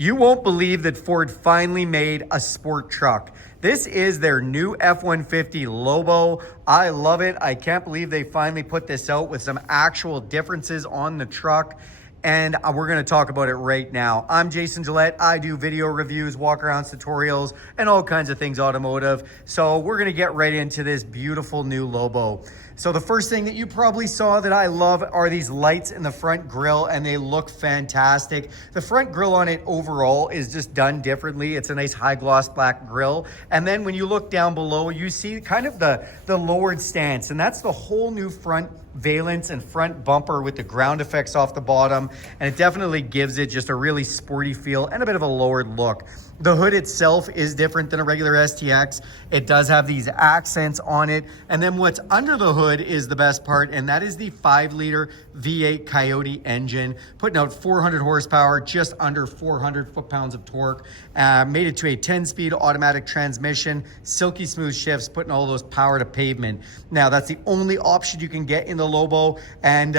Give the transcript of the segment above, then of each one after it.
You won't believe that Ford finally made a sport truck. This is their new F-150 Lobo. I love it. I can't believe they finally put this out with some actual differences on the truck. And we're going to talk about it right now. I'm Jason Gillette. I do video reviews, walk-arounds, tutorials, and all kinds of things automotive. So we're going to get right into this beautiful new Lobo. So the first thing that you probably saw that I love are these lights in the front grille, and they look fantastic. The front grille on it overall is just done differently. It's a nice high gloss black grille. And then when you look down below, you see kind of the lowered stance, and that's the whole new front valence and front bumper with the ground effects off the bottom, and it definitely gives it just a really sporty feel and a bit of a lowered look. The hood itself is different than a regular STX. It does have these accents on it, and then what's under the hood is the best part, and that is the 5-liter V8 Coyote engine, putting out 400 horsepower, just under 400 foot-pounds of torque. Made it to a 10-speed automatic transmission, silky smooth shifts, putting all those power to pavement. Now, that's the only option you can get in the Lobo, and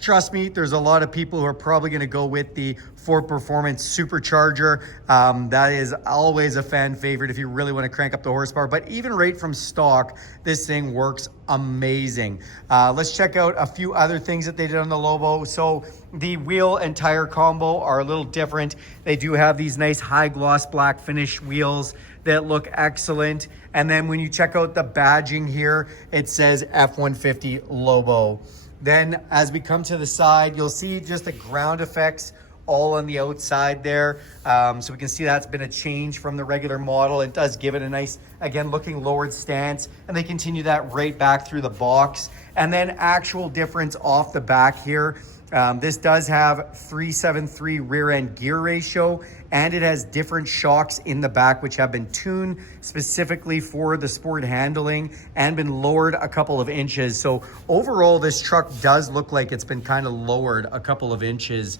trust me, there's a lot of people who are probably going to go with the Ford Performance Supercharger. That is always a fan favorite if you really want to crank up the horsepower. But even right from stock, this thing works amazing. Let's check out a few other things that they did on the Lobo. So the wheel and tire combo are a little different. They do have these nice high gloss black finish wheels that look excellent. And then when you check out the badging here, it says F-150 Lobo. Then as we come to the side, you'll see just the ground effects all on the outside there. So we can see that's been a change from the regular model. It does give it a nice, again, looking lowered stance, and they continue that right back through the box. And then actual difference off the back here. This does have 373 rear end gear ratio, and it has different shocks in the back, which have been tuned specifically for the sport handling and been lowered a couple of inches. So overall, this truck does look like it's been kind of lowered a couple of inches,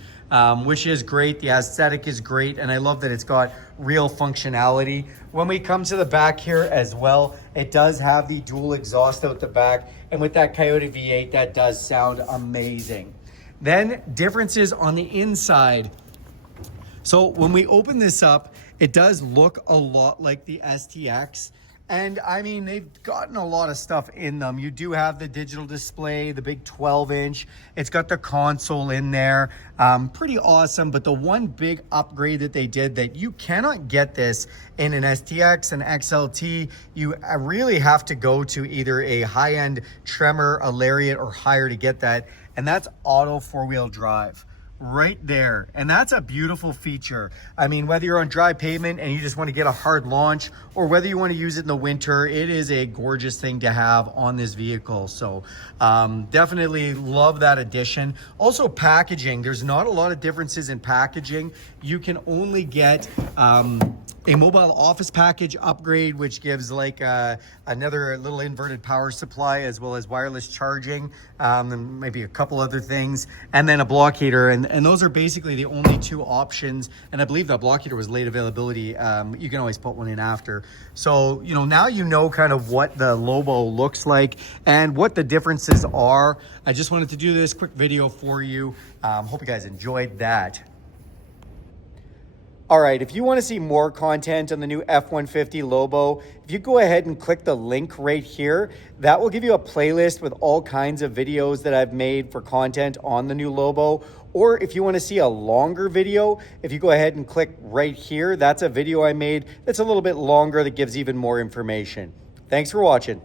which is great. The aesthetic is great, and I love that it's got real functionality. When we come to the back here as well, it does have the dual exhaust out the back, and with that Coyote V8, that does sound amazing. Then differences on the inside. So when we open this up, it does look a lot like the STX. And I mean, they've gotten a lot of stuff in them. You do have the digital display, the big 12-inch. It's got the console in there. Pretty awesome. But the one big upgrade that they did that you cannot get this in an STX, an XLT, you really have to go to either a high-end Tremor, a Lariat, or higher to get that. And that's auto 4-wheel drive. Right there. And that's a beautiful feature. I mean, whether you're on dry pavement and you just want to get a hard launch, or whether you want to use it in the winter, it is a gorgeous thing to have on this vehicle. So definitely love that addition. Also packaging, there's not a lot of differences in packaging. You can only get a mobile office package upgrade, which gives like another little inverted power supply, as well as wireless charging, and maybe a couple other things, and then a block heater. And those are basically the only two options. And I believe that block heater was late availability. You can always put one in after. So, you know, now you know kind of what the Lobo looks like and what the differences are. I just wanted to do this quick video for you. Hope you guys enjoyed that. All right, if you want to see more content on the new F-150 Lobo, if you go ahead and click the link right here, that will give you a playlist with all kinds of videos that I've made for content on the new Lobo. Or if you want to see a longer video, if you go ahead and click right here, that's a video I made that's a little bit longer that gives even more information. Thanks for watching.